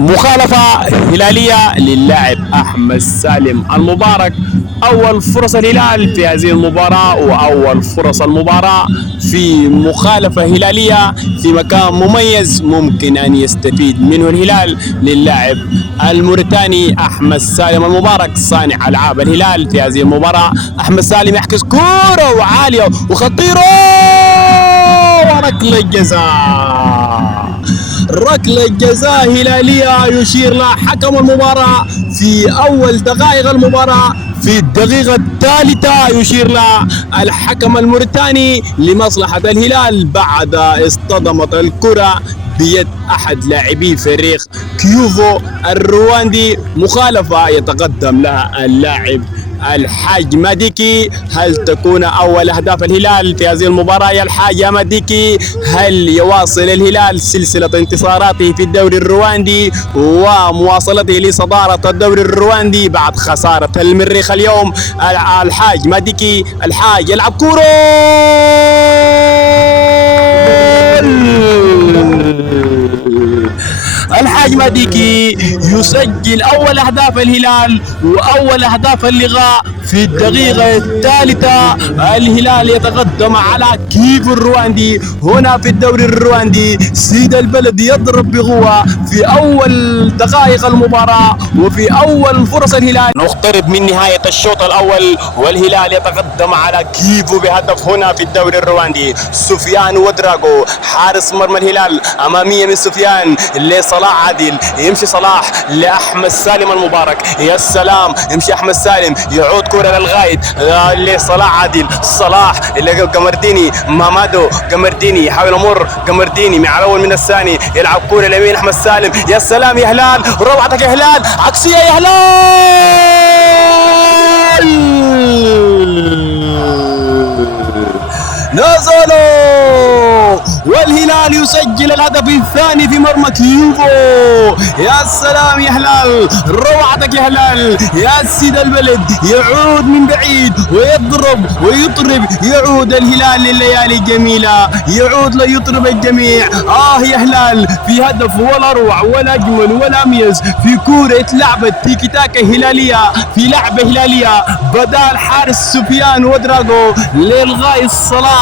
مخالفة هلالية للاعب أحمد سالم المبارك. أول فرص الهلال في هذه المباراة وأول فرص المباراة في مخالفة هلالية في مكان مميز ممكن أن يستفيد منه الهلال للاعب الموريتاني أحمد سالم المبارك صانع ألعاب الهلال في هذه المباراة. أحمد سالم يحجز كورة وعالية وخطيرة وركلة جزاء. ركلة جزاء هلالية يشير لها حكم المباراة في أول دقائق المباراة. في الدقيقة الثالثة يشير لها الحكم الموريتاني لمصلحة الهلال بعد اصطدمت الكرة بيد أحد لاعبي فريق كيوفو الرواندي. مخالفة يتقدم لها اللاعب الحاج ماديكي. هل تكون أول أهداف الهلال في هذه المباراة يا الحاج يا ماديكي؟ هل يواصل الهلال سلسلة انتصاراته في الدوري الرواندي ومواصلته لصدارة الدوري الرواندي بعد خسارة المريخ اليوم؟ الحاج ماديكي الحاج يلعب كورة الحاج ماديكي يسجل أول أهداف الهلال وأول أهداف اللقاء في الدقيقة الثالثة. الهلال يتقدم على كيفو الرواندي هنا في الدوري الرواندي. سيد البلد يضرب بقوة في أول دقائق المباراة وفي أول فرص الهلال. نقترب من نهاية الشوط الأول والهلال يتقدم على كيفو بهدف هنا في الدوري الرواندي. سفيان ودراغو حارس مرمى الهلال أمامية من سفيان لصلاح عادل. يمشي صلاح لأحمد سالم المبارك. يا سلام يمشي أحمد سالم يعود كرة للغايد لصلاح عادل. صلاح اللي قمرديني مامادو قمرديني يحاول يمر قمرديني مع الأول من الثاني يلعب كرة اليمين أحمد سالم. يا سلام يا هلال روعتك يا هلال عكسية يا هلال. نزلوا والهلال يسجل الهدف الثاني في مرمى كيوفو. يا سلام يا هلال روعتك يا هلال يا سيد البلد. يعود من بعيد ويضرب ويطرب. يعود الهلال لليالي الجميلة يعود ليطرب الجميع. يا هلال في هدف ولا روع ولا أجمل ولا أميز في كورة لعبت تيكي تاكا هلالية في لعبة هلالية بدال حارس سفيان ودراغو لإلغاء الصلاح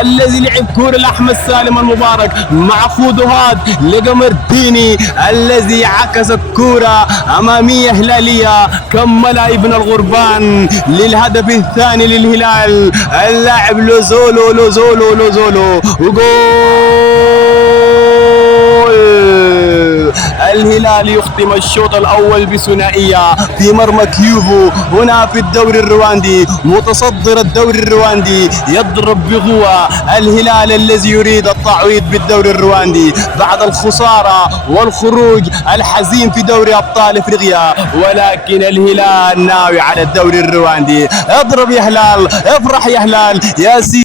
الذي لعب كورة لأحمد سالم المبارك مع خودهاد لقمرديني الذي عكس الكورة أمامية هلالية كملها ابن الغربان للهدف الثاني للهلال. اللاعب لوزولو وجول. الهلال يختم الشوط الأول بثنائية في مرمى كيوفو هنا في الدوري الرواندي. متصدر الدوري الرواندي يضرب بقوة الهلال الذي يريد التعويض بالدوري الرواندي بعد الخسارة والخروج الحزين في دوري أبطال إفريقيا. ولكن الهلال ناوي على الدوري الرواندي. اضرب يا هلال افرح يا هلال يا سيدي.